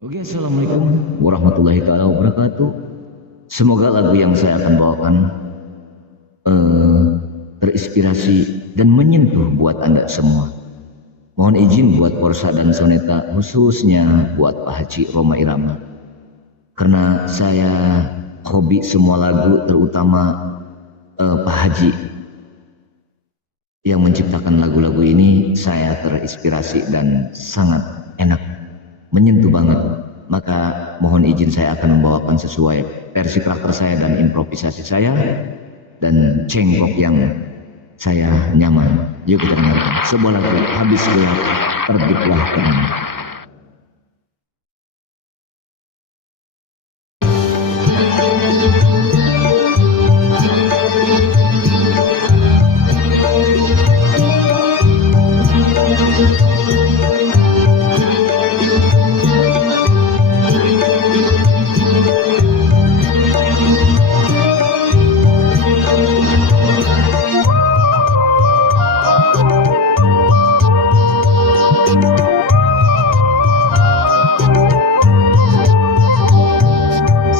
Oke, assalamualaikum warahmatullahi taala wabarakatuh. Semoga lagu yang saya akan bawakan terinspirasi dan menyentuh buat Anda semua. Mohon izin buat Porsa dan Soneta, khususnya buat Pak Haji Roma Irama. Karena saya hobi semua lagu, terutama Pak Haji yang menciptakan lagu-lagu ini, saya terinspirasi dan sangat enak, menyentuh banget. Maka mohon izin saya akan membawakan sesuai versi karakter saya dan improvisasi saya dan cengkok yang saya nyaman. Yuk kita dengarkan sebuah lagu Habis Gelap Terbitlah Terang.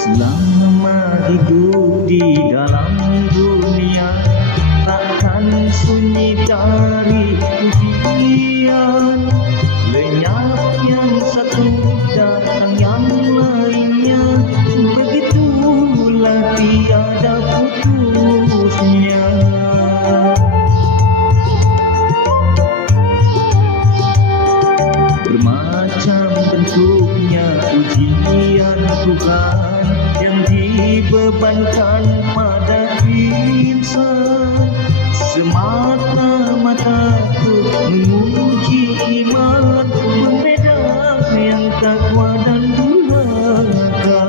Selama hidup di dalam dunia, takkan sunyi dari ujian. Lenyap yang satu, datang yang lainnya, begitulah tiada putusnya. Bermacam bentuknya ujian Tuhan yang dibebankan pada insan, semata-mata untuk menguji iman, membeda yang takwa dan durhaka.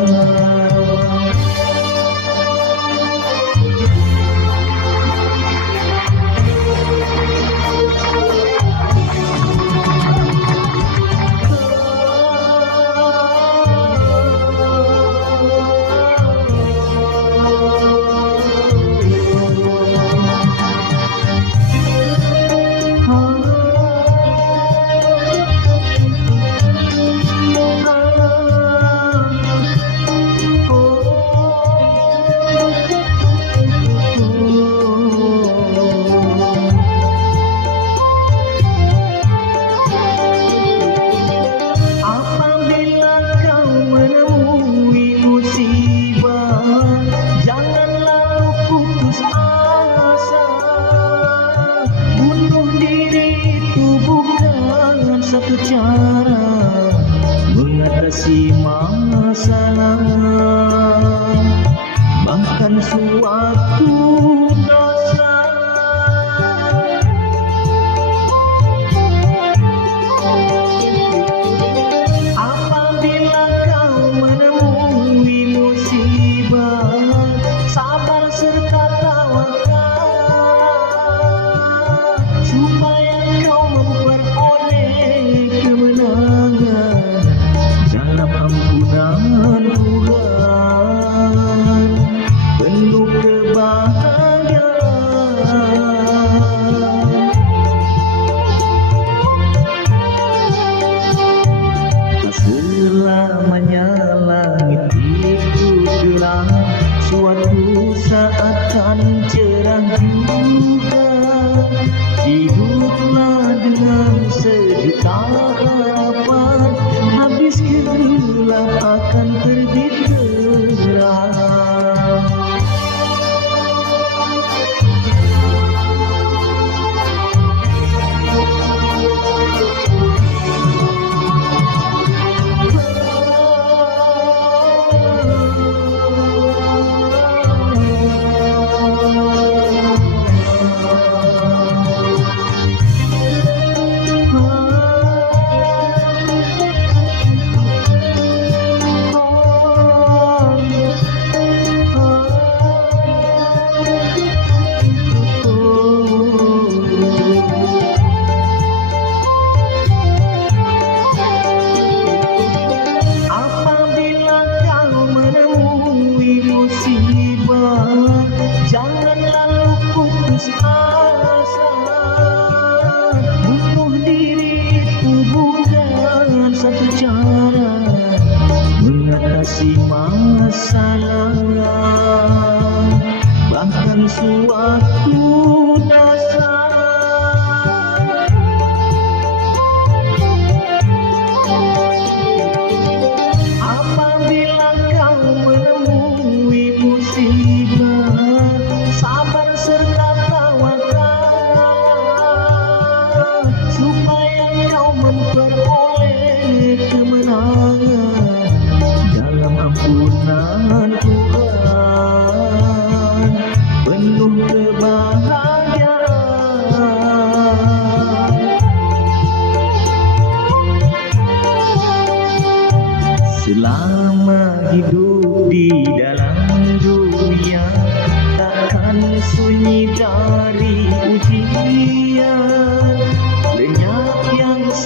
Satu cara mengatasi masalah, bahkan suatu dosa. Apabila kau menemui musibah, sabar serta tawakal, supaya kau memperoleh kemenangan dalam ampunan Tuhan, penuh kebahagiaan. Tak selamanya langit itu gelap, suatu saat kan cerah juga. Hiduplah dengan sejuta harapan, habis gelap akan terbit terang.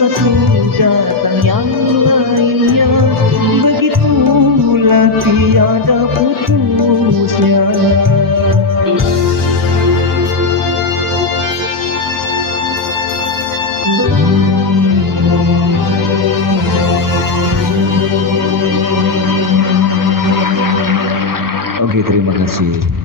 satu datang yang lainnya, begitulah tiada putusnya. Oke, terima kasih.